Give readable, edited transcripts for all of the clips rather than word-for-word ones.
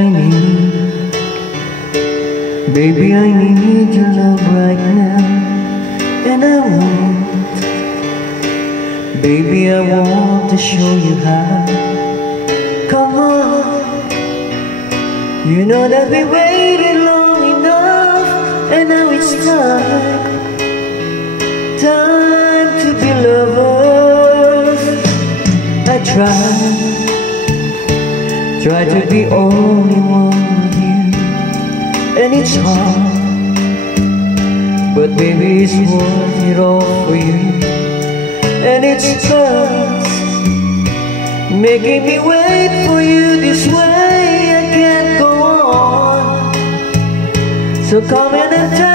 I need. Baby, I need your love right now, and I want, baby, I want to show you how. Come on, you know that we waited long enough, and now it's time to be lovers. I try to be only one with you, and it's hard, but baby, it's worth it all for you. And it's tough making me wait for you this way. I can't go on, so come in and take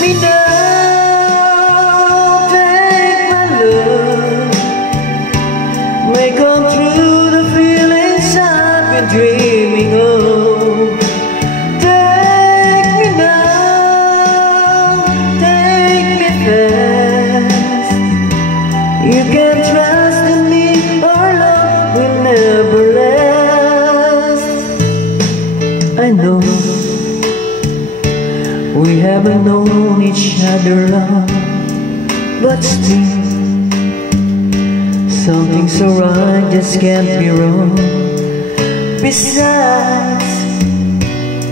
me now. Take my love, make come true the feelings I've been dreaming of. Take me now, take me fast. You can trust in me, our love will never last. I know we haven't known each other long, but still something so right just can't be wrong. Besides,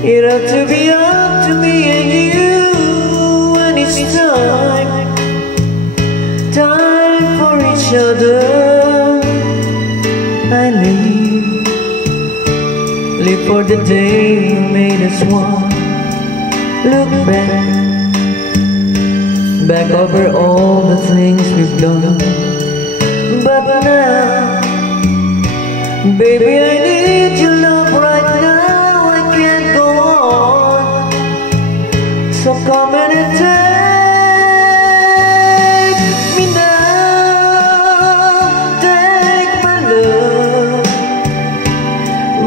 it ought to be up to me and you when it's time for each other. I live for the day you made us one. Look back over all the things we've done. But now, baby, I need your love right now. I can't go on, so come and take me now. Take my love,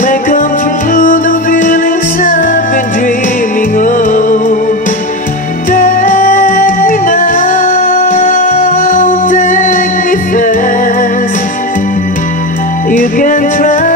make come true the feelings I've been dreaming of. Take me now, take me fast. You can try